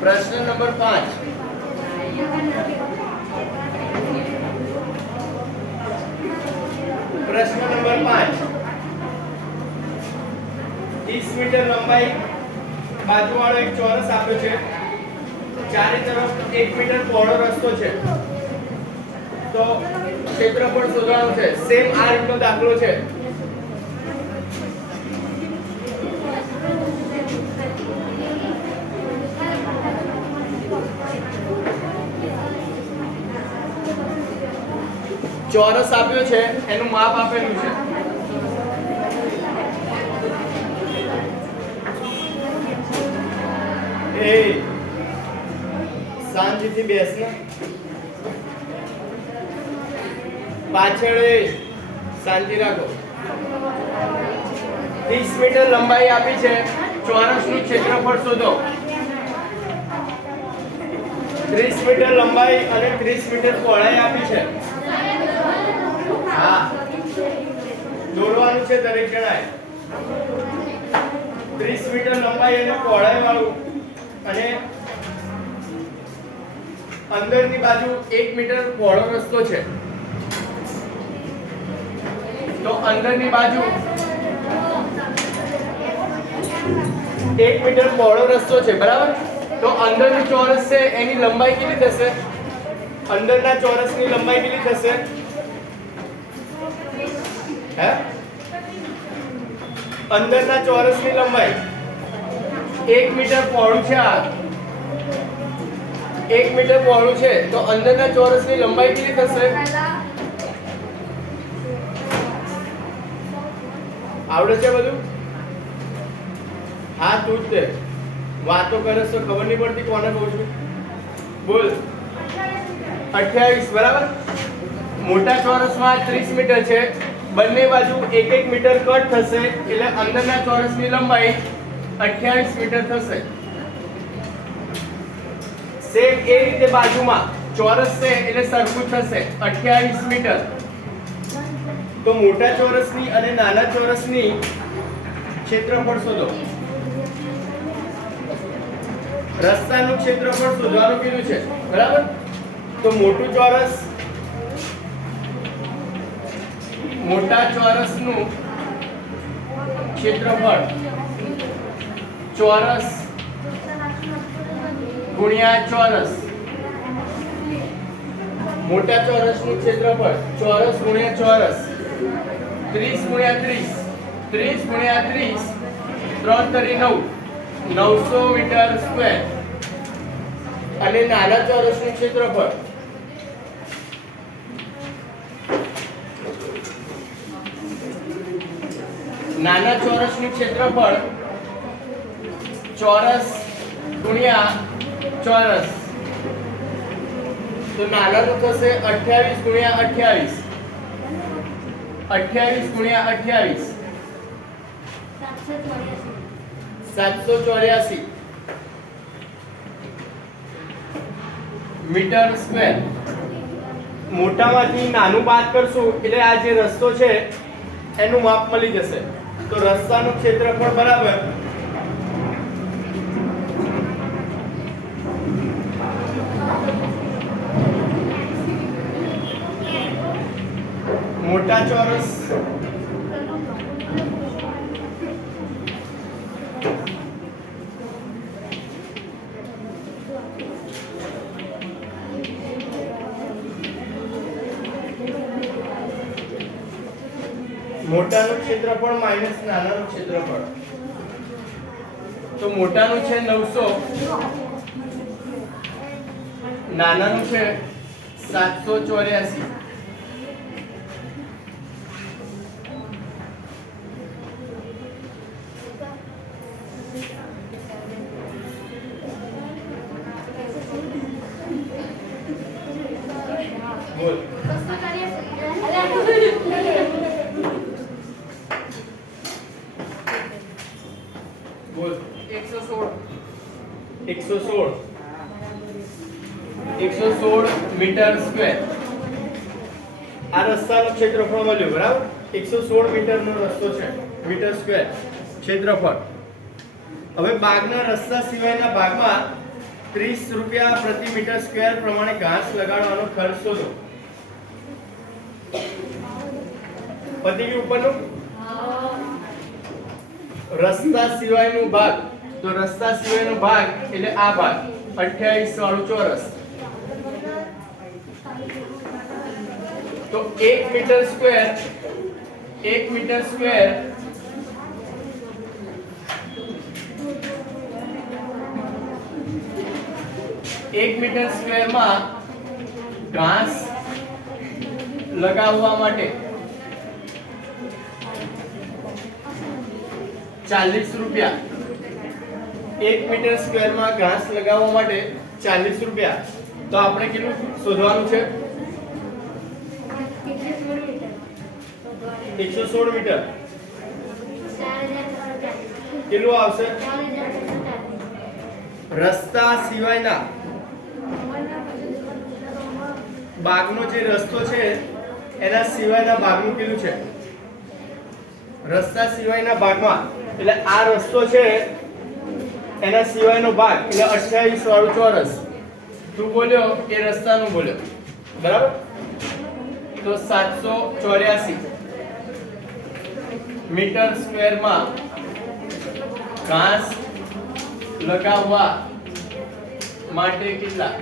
प्रश्न नंबर 5 प्रश्न number 5 30 metre लंबाई बाजूवाળો એક ચોરસ આપ્યો છે ચારે તરફ 1 મીટર પહોળો રસ્તો છે તો ક્ષેત્રફળ શોધવાનું છે સેમ આ રીતનો દાખલો છે ચોરસ આપ્યો છે એનું માપ આપેલું છે એ શાંતિથી બેસ ને પાછળ શાંતિ રાખો 30 મીટર લંબાઈ આપી છે ચોરસનું ક્ષેત્રફળ શોધો 30 મીટર લંબાઈ અને 30 મીટર પહોળાઈ આપી છે હા દોરવાનું છે દરેક જણાએ 30 મીટર લંબાઈ અને પહોળાઈ વાળું અને અંદરની બાજુ 1 મીટર પહોળો રસ્તો છે તો અંદરની બાજુ 1 મીટર પહોળો રસ્તો છે બરાબર તો અંદરનું ચોરસ છે એની લંબાઈ કેટલી થશે અંદરના ચોરસની લંબાઈ કેટલી થશે હે અંદરના ચોરસની લંબાઈ 1 મીટર પહોળું છે આ 1 મીટર પહોળું છે તો અંદરના ચોરસની લંબાઈ કેટલી થશે આવડે છે બધું હા તું જ તે વાતો કરે તો ખબર નહીં પડતી કોને કહું છું બોલ 28 બરાબર મોટા ચોરસમાં 30 મીટર છે બંને બાજુ 1 મીટર કટ થશે એટલે અંદરના ચોરસની લંબાઈ 28 મીટર થશે સેમ એ રીતે બાજુમાં ચોરસ છે એટલે સરખું થશે 28 મીટર તો મોટા ચોરસની અને નાના ચોરસની ક્ષેત્રફળ શોધો રસ્તાનું ક્ષેત્રફળ શોધવાનું કીધું છે બરાબર તો મોટું ચોરસ મોટા ચોરસનું ક્ષેત્રફળ ચોરસ ગુણ્યા ચોરસ મોટા ચોરસનું ક્ષેત્રફળ ચોરસ ગુણ્યા ચોરસ 30 ગુણ્યા 30 30 ગુણ્યા 30 3 તરી 9 900 મીટર સ્ક્વેર અને નાના ચોરસનું ક્ષેત્રફળ નાના ચોરસનું ક્ષેત્રફળ ચોરસ ગુણ્યા ચોરસ તો નાનાનું થશે 28 ગુણ્યા 28 28 ગુણ્યા 28 784 મીટર સ્ક્વેર મોટામાંથી નાનું બાદ કરશું એટલે આ જે રસ્તો છે એનું માપ મળી જશે તો રસ્તાનું ક્ષેત્રફળ બરાબર મોટા ચોરસ મોટાનું ક્ષેત્રફળ માઈનસ નાનાનું ક્ષેત્રફળ તો મોટાનું છે 900 નાનાનું છે 784 બોલ બોલ 116 મીટર સ્ક્વેર આ રસ્તાનું ક્ષેત્રફળ મળ્યું બરાબર 116 મીટરનો રસ્તો છે મીટર સ્ક્વેર ક્ષેત્રફળ હવે બાગના રસ્તા સિવાયના ભાગમાં ₹30 પ્રતિ મીટર સ્ક્વેર પ્રમાણે ઘાસ લગાડવાનો ખર્ચ શોધો. પતિ ગયું ઉપરનું? રસ્તા સિવાયનો ભાગ, તો રસ્તા સિવાયનો ભાગ એટલે આ ભાગ 28 વાળું ચોરસ. તો 1 મીટર સ્ક્વેર 1 મીટર સ્ક્વેર માં ઘાસ લગાવવા માટે ₹40. 1 મીટર સ્ક્વેર માં ઘાસ લગાવવા માટે ₹40. તો આપણે કેટલું શોધવાનું છે? 116 મીટર. કેટલું આવશે? રસ્તા સિવાયના ભાગનો જે રસ્તો છે એના સિવાયના ભાગનું કેટલું છે? રસ્તા સિવાયના ભાગમાં એટલે આ રસ્તો છે એના સિવાયનો ભાગ એટલે 28 વાળું ચોરસ. તું બોલ્યો એ રસ્તાનું બોલ્યો, બરાબર? તો 784 મીટર સ્ક્વેરમાં ઘાસ લગાવવા માટે કેટલા,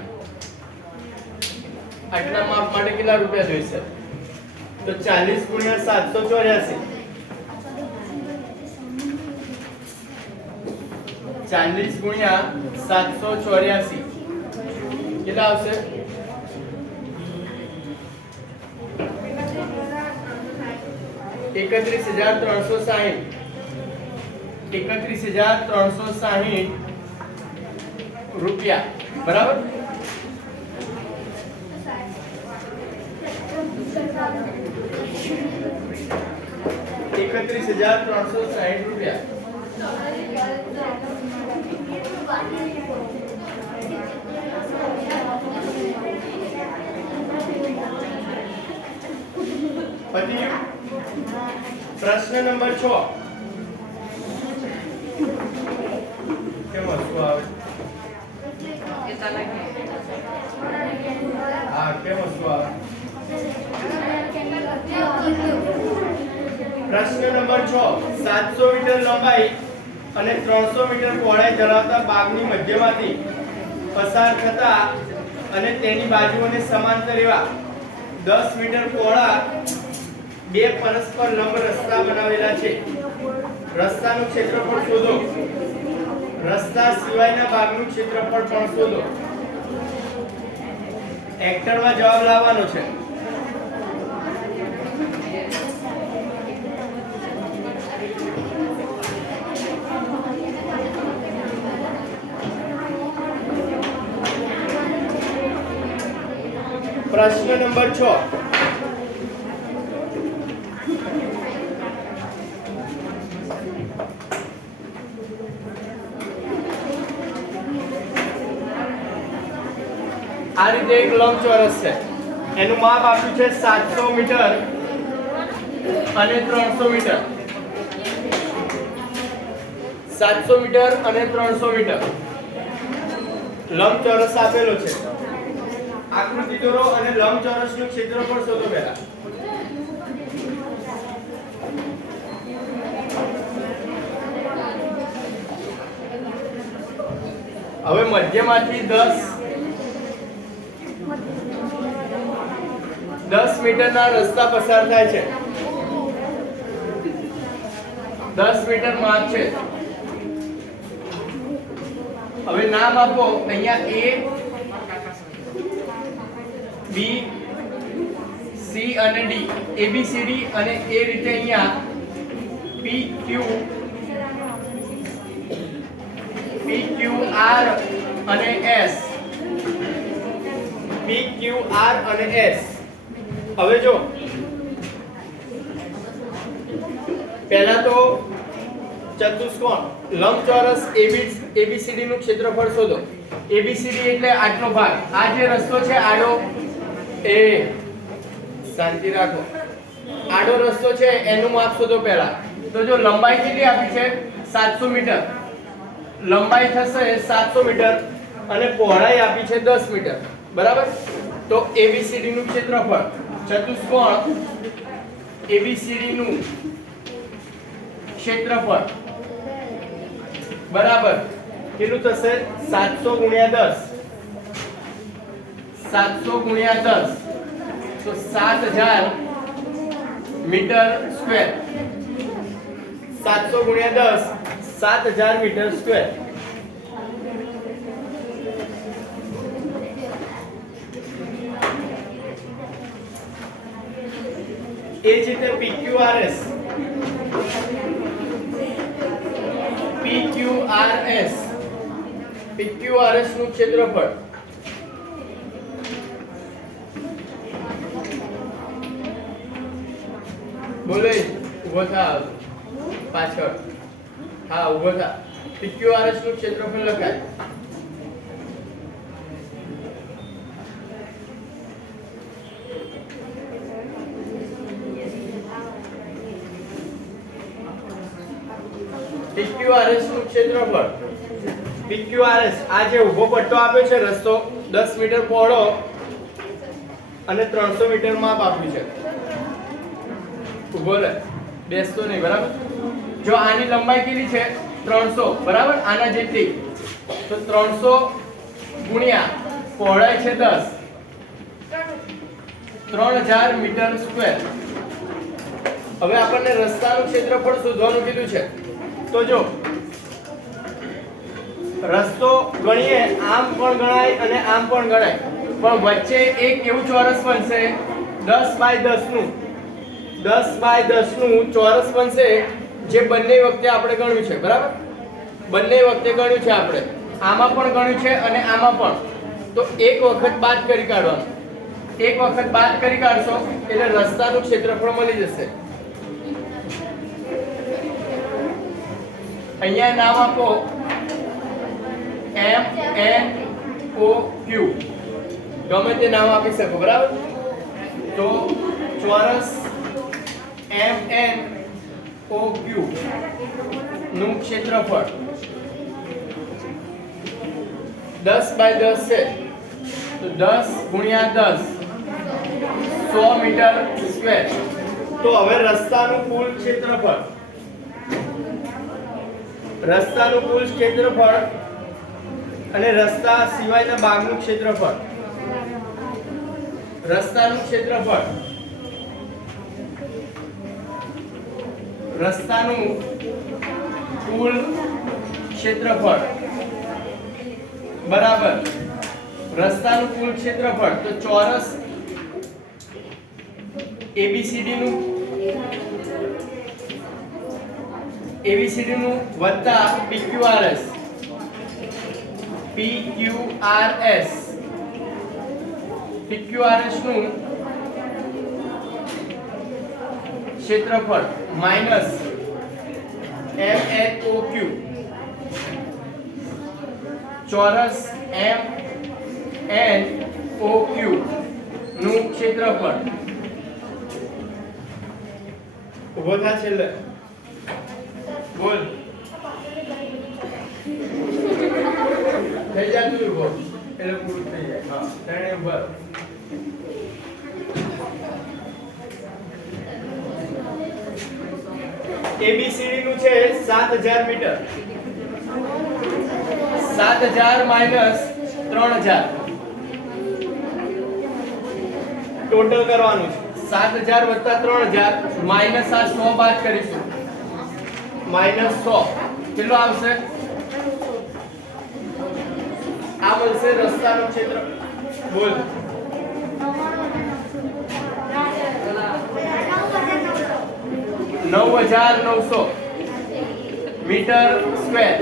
આટલા માપ માટે કેટલા રૂપિયા જોઈશે? તો 40 ગુણ્યા 784 40 ગુણ્યા 784 કેટલા આવશે? 31360. 31360 રૂપિયા, બરાબર? ₹31360 પછી પ્રશ્ન નંબર 6. કેમ હસવું આવે? હા, કેમ હસવું આવે? પ્રશ્ન નંબર 6. 700 મીટર લંબાઈ અને 300 મીટર પહોળાઈ ધરાવતા ભાગની મધ્યમાંથી પસાર થતા અને તેની બાજુઓને સમાંતર એવા 10 મીટર પહોળા બે પરસ્પર લંબ રસ્તા બનાવેલા છે. રસ્તાનું ક્ષેત્રફળ શોધો. રસ્તા સિવાયના ભાગનું ક્ષેત્રફળ પણ શોધો. હેક્ટરમાં જવાબ લાવવાનો છે. પ્રશ્ન નંબર 6. આ રીતે એક લંબચોરસ છે, એનું માપ આપ્યું છે 700 મીટર અને 300 મીટર. 700 મીટર અને 300 મીટર લંબચોરસ આપેલો છે. આકૃતિ દોરો અને લંબચોરસનું ક્ષેત્રફળ શોધો. પહેલા હવે મધ્યમાંથી 10 મીટરના રસ્તા પસાર થાય છે. 10 મીટર માપ છે. હવે નામ આપો. અહીંયા A, B, C અને D, ABCD અને એ રીતે અહીંયા PQR અને S. PQR અને S. હવે જો પહેલા તો ચતુષ્કોણ લંબચોરસ ABCD નું ક્ષેત્રફળ શોધો. ABCD એટલે આટલો ભાગ. આ જે રસ્તો છે આડો, એ શાંતિ રાખો, આડો રસ્તો છે એનું માપ શોધો પહેલા. તો જો લંબાઈ કેટલી આપી છે? 700 મીટર. લંબાઈ થશે 700 મીટર. અને પહોળાઈ આપી છે 10 મીટર બરાબર. તો ABCD નું ક્ષેત્રફળ ચતુષ્કોણ ABCD નું ક્ષેત્રફળ બરાબર કેટલું થશે 700 ગુણ્યા 10 700 ગુણ્યા 10 તો 7000 મીટર સ્ક્વેર 700 ગુણ્યા 10 7000 મીટર સ્ક્વેર. એ જ રીતે PQRS નું ક્ષેત્રફળ બોલો ઉભો થા પાછળ હા ઉભો થા. PQRS નું ક્ષેત્રફળ લખાય PQRS નું ક્ષેત્રફળ PQRS આ જે ઊભો પટ્ટો આપ્યો છે રસ્તો 10 મીટર પહોળો અને 300 મીટર માપ આપ્યું છે. ઊભો રહે બેસતો નહીં બરાબર. જો આની લંબાઈ કેટલી છે 300 બરાબર આના જેટલી તો 300 ગુણ્યા પહોળાઈ છે 10 3000 મીટર સ્ક્વેર. હવે આપણને રસ્તાનું ક્ષેત્રફળ શોધવાનું કીધું છે. તો જો રસ્તો ગણીએ આમ પણ ગણાય અને આમ પણ ગણાય પણ વચ્ચે એક એવું ચોરસ બનશે 10 બાય 10 નું 10 બાય 10 નું ચોરસ બનશે જે બંને વખતે આપણે ગણ્યું છે બરાબર. બંને વખતે ગણ્યું છે આપણે આમાં પણ ગણ્યું છે અને આમાં પણ. તો એક વખત બાદ કરી કાઢવાનું. એક વખત બાદ કરી કાઢશો એટલે રસ્તાનું ક્ષેત્રફળ મળી જશે. અહીંયા નામ આપો MNOQ ગમે તે નામ આપી શકો બરાબર. તો ચોરસ MNOQ નું ક્ષેત્રફળ 10 બાય 10 છે તો 10 ગુણ્યા 10 100 મીટર સ્ક્વેર. તો હવે રસ્તાનું કુલ ક્ષેત્રફળ અને રસ્તા સિવાયના ભાગનું ક્ષેત્રફળ રસ્તાનું કુલ ક્ષેત્રફળ બરાબર રસ્તાનું કુલ ક્ષેત્રફળ. તો ચોરસ ABCD નું વત્તા PQRS નું ક્ષેત્રફળ માઈનસ MNOQ ચોરસ MNOQ નું ક્ષેત્રફળ. ઉભો થા છેલ્લે બોલ થઈ જાય ઉભો એટલે પૂરું થઈ જાય. હા ત્રણે ઉભા. ABCD નું છે 7000 મીટર 7000 માઈનસ 3000 ટોટલ કરવાનું છે. 7000 વત્તા 3000 માઈનસ આ 100 બાદ કરીશું માઈનસ 100 કેટલો આવશે આ મળશે રસ્તાનું ક્ષેત્ર બોલ 9900 મીટર સ્ક્વેર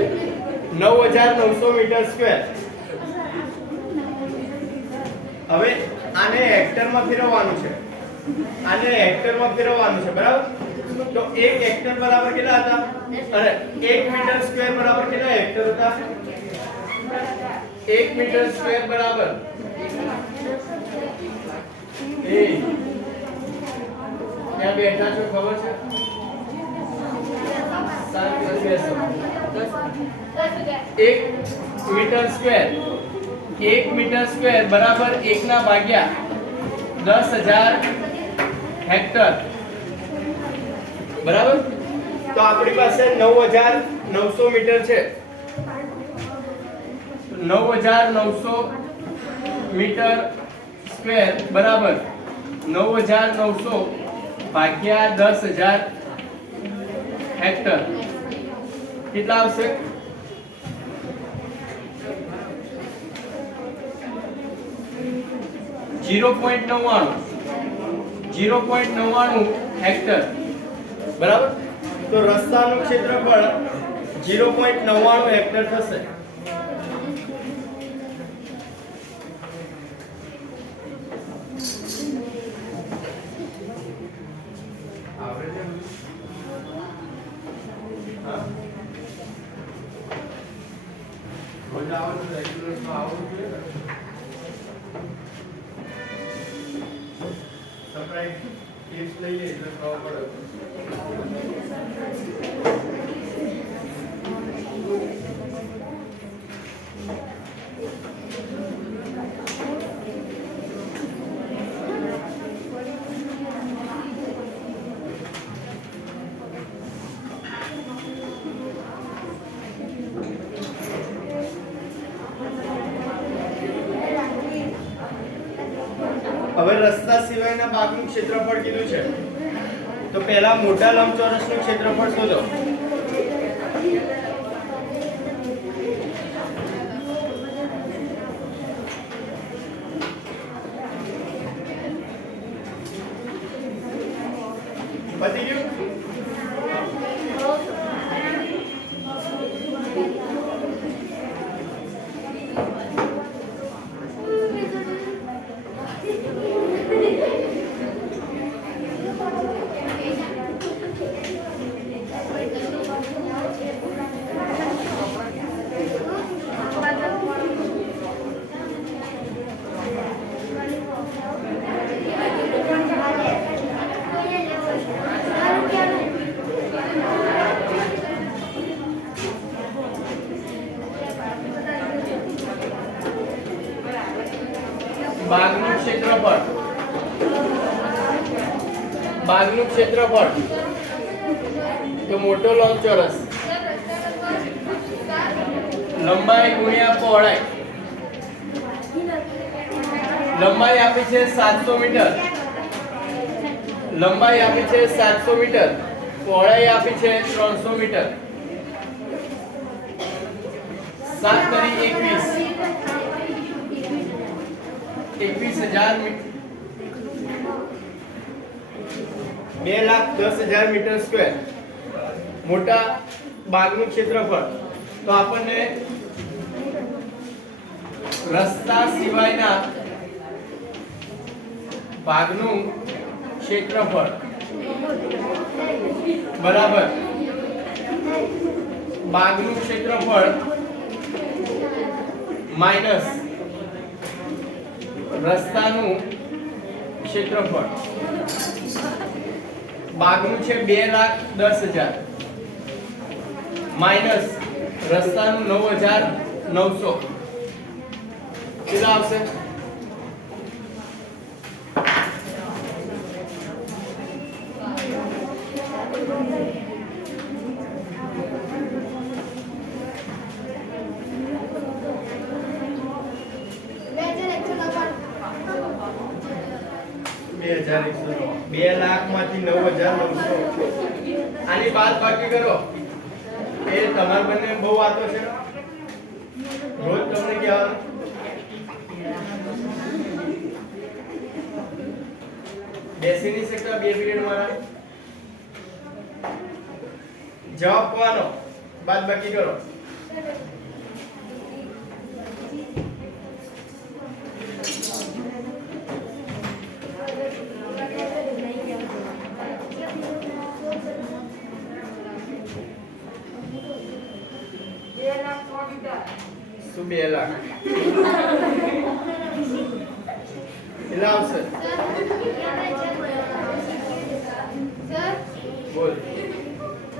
9900 મીટર સ્ક્વેર. હવે આને હેક્ટરમાં ફેરવવાનું છે બરાબર. તો 1 હેક્ટર બરાબર કેટલા હતા અને 1 મીટર સ્ક્વેર બરાબર કેટલા હેક્ટર હતા 1 મીટર સ્ક્વેર બરાબર એ ત્યાં બેઠા છો ખબર છે 7 + 2 1 મીટર સ્ક્વેર 1 મીટર સ્ક્વેર બરાબર 1 ના ભાગ્યા 10,000 હેક્ટર બરાબર. તો આપણી પાસે 9,900 મીટર છે. 9,900 મીટર સ્ક્વેર બરાબર 9,900 ભાગ્યા 10,000 હેક્ટર કેટલા આવશે? 0.99 હેક્ટર બરાબર. તો રસ્તાનું ક્ષેત્રફળ 0.99 હેક્ટર થશે. હવે રસ્તા સિવાયના ભાગનું ક્ષેત્રફળ કીધું છે. તો પહેલા મોટા લંબચોરસનું ક્ષેત્રફળ શોધો. પતી ગયું? બાગનું ક્ષેત્રફળ તો મોટો લંબચોરસ લંબાઈ ગુણ્યા પહોળાઈ. લંબાઈ આપી છે 700 મીટર. લંબાઈ આપી છે 700 મીટર. પહોળાઈ આપી છે 300 મીટર. 7 તરી 21,000 મીટર. 2,10,000 મીટર સ્ક્વેર મોટા બાગનું ક્ષેત્રફળ. તો આપણને રસ્તા સિવાયના ભાગનું ક્ષેત્રફળ બરાબર બાગનું ક્ષેત્રફળ માઈનસ રસ્તાનું ક્ષેત્રફળ. બાગનું છે 2,10,000 માઈનસ રસ્તાનું 9,900 કેટલા આવશે? બે લાખ માંથી 9,900 આની બાદ બાકી કરો. એ તમાર બંને બહુ વાતો છે. રોજ તમને કહેવાનું બેસી નહીં શકતા 2 પીરિયડ મારા. જવાબ કોનો બાદ બાકી કરો. શું 2 લાખ કેટલા આવશે? બોલ.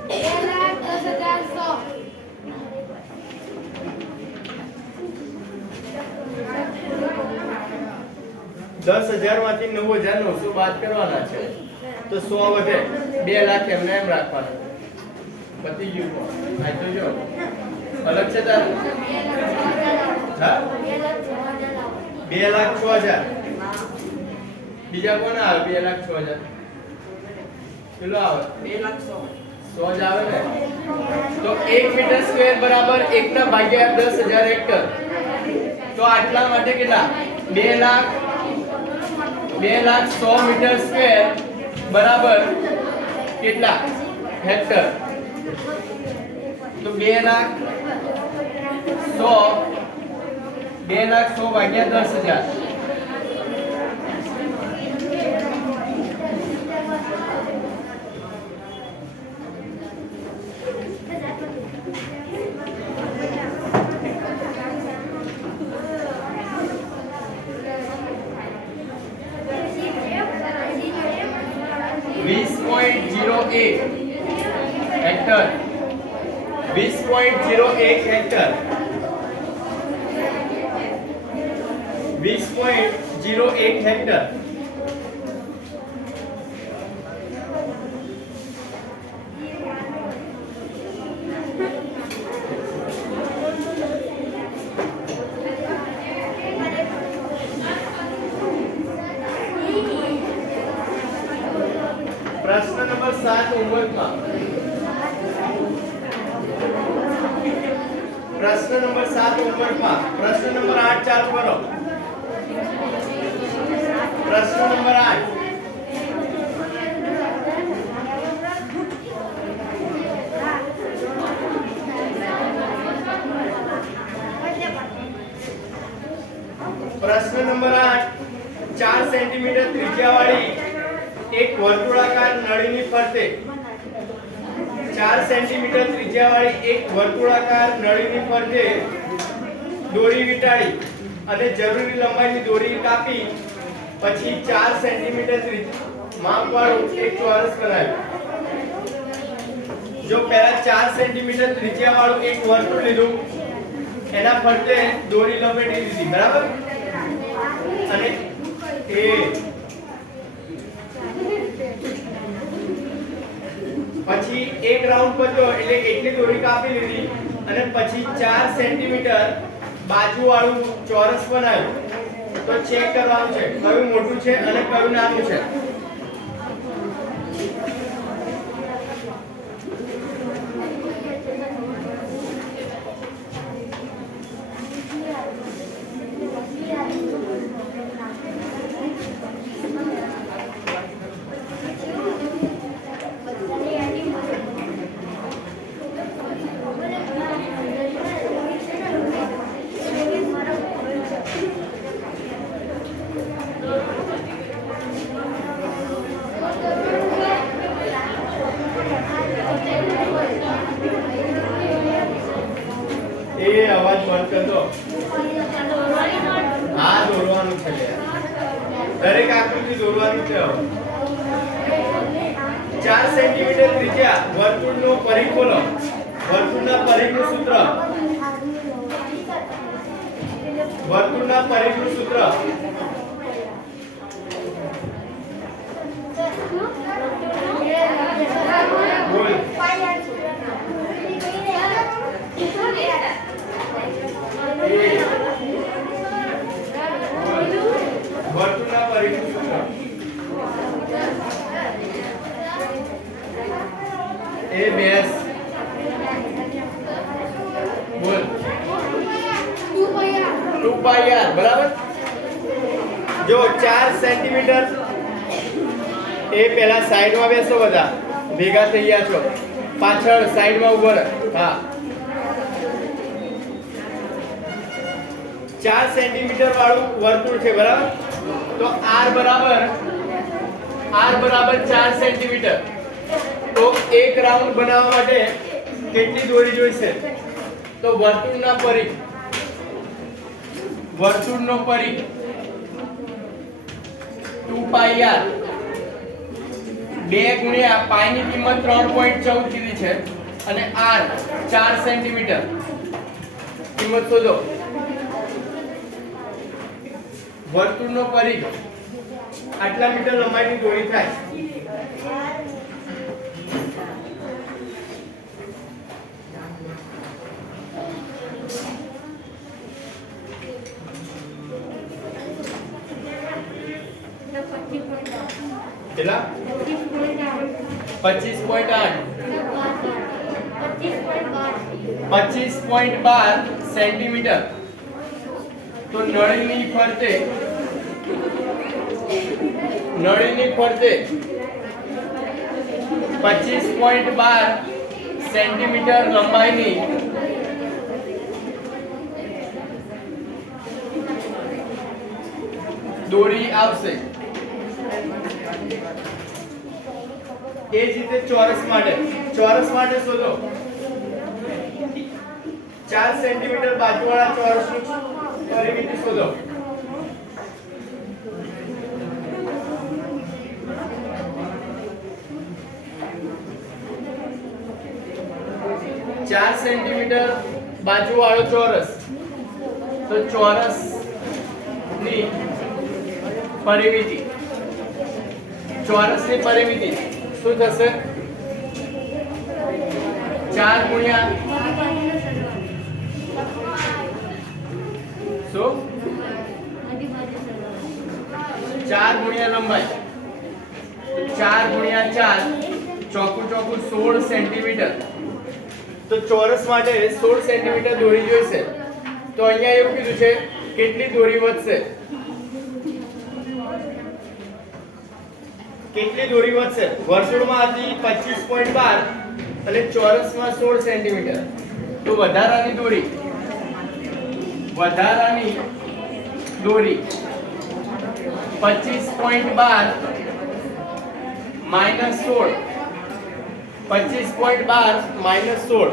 2,10,100 10,000 માંથી 9,900 બાદ કરવાના છે તો 100 વધે 2 લાખ એમને એમ રાખવાના પતી ગયું આ તો જો અલગ છે તાર હા 2,06,000 બીજા કોણ આવે 2,06,000 કેટલો આવે 2,100 જ આવે ને તો 1 મીટર સ્ક્વેર બરાબર 1 ના ભાગ્યા 10,000 હેક્ટર તો આટલા માટે કેટલા 2,100 મીટર સ્ક્વેર બરાબર કેટલા હેક્ટર તો 2,100 ભાગ્યા 10,000 20.01 હેક્ટર 20.01 હેક્ટર 20.01 હેક્ટર प्रश्न नंबर 7 होमवर्क में प्रश्न नंबर 7 होमवर्क में प्रश्न नंबर 8 चालू करो प्रश्न नंबर 8 प्रश्न नंबर 8 4 सेंटीमीटर त्रिज्या वाली एक वर्तुळाकार नळीनी फरते 4 सेंटीमीटर त्रिज्या वाली एक वर्तुळाकार नळीनी फरते दोरी वीटाળી અને જરૂરી લંબાઈની દોરી કાપી પછી 4 સેન્ટીમીટર માપવાળું એક ચોરસ બનાવ્યું જો પહેલા 4 સેન્ટીમીટર ત્રિજ્યાવાળું એક વર્તુળ લીધું એના ફરતે દોરી લપેટી દીધી બરાબર અને એ પછી એક રાઉન્ડ પત્યો એટલે એટલી દોરી કાપી લીધી અને પછી 4 સેન્ટીમીટર બાજુવાળું ચોરસ બનાવ્યું તો ચેક કરવાનું છે કયું મોટું છે અને કયું નાનું છે એ અવાજ બંધ કર દો આ દોરવાનું છે દરેક આકૃતિ દોરવાની છે 4 સેન્ટીમીટર ત્રિજ્યા વર્તુળનો પરિઘ બોલો વર્તુળના પરિઘનું સૂત્ર વર્તુળના પરિઘનું સૂત્ર બોલ વર્તુળના પરિઘનું સૂત્ર એ બેસ બોલ 2πr બરાબર જો 4 સેન્ટીમીટર એ પહેલા સાઈડમાં બેસો બધા ભેગા થઈ ગયા છો પાછળ સાઈડમાં ઉભો રહો હા 4 સેન્ટીમીટર વાળું વર્તુળ છે બરાબર તો r બરાબર 4 સેન્ટીમીટર તો એક રાઉન્ડ બનાવવા માટે કેટલી દોરી જોઈશે તો વર્તુળનો પરિઘ 2πr 2 ગુણ્યા પાઈ ની કિંમત 3.14 કીધી છે અને r 4 સેન્ટીમીટર કિંમત શોધો વર્તુળનો પરિઘ આટલા મીટર લંબાઈની દોરી થાય. કેટલા? 25.8 25.12 સેન્ટીમીટર. તો નળીની ફરતે 25.12 સેન્ટીમીટર લંબાઈની દોરી આવશે. એ જ રીતે ચોરસ માટે શોધો. 4 સેન્ટીમીટર બાજુવાળા ચોરસનું પરિમિતિ શોધો. 4 સેન્ટીમીટર બાજુવાળો ચોરસ. તો ચોરસની પરિમિતિ શું થશે? 4 ગુણ્યા શું? 4 ગુણ્યા લંબાઈ. 4 ગુણ્યા 4 ચોકું 16 સેન્ટીમીટર. તો ચોરસ માટે 16 સેન્ટીમીટર દોરી જોઈશે. તો અહીંયા એવું કીધું છે કેટલી દોરી વધશે? વર્તુળમાં હતી 25.12 અને ચોરસમાં 16 સેન્ટીમીટર. તો વધારાની દોરી 25.12 માઈનસ 16. 25.12 માઈનસ 16.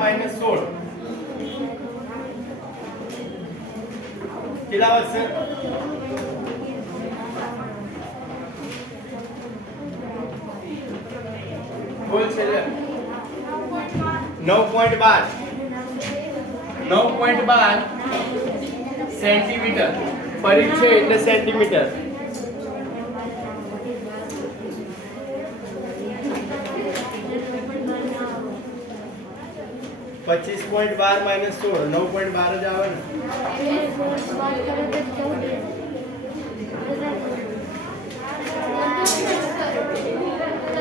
માઈનસ 16 કેટલા વધશે? બોલ છેલ્લે 9.12 સેન્ટીમીટર. પરિઘ છે એટલે સેન્ટીમીટર. -25.12 -16 9.12 જ આવે ને.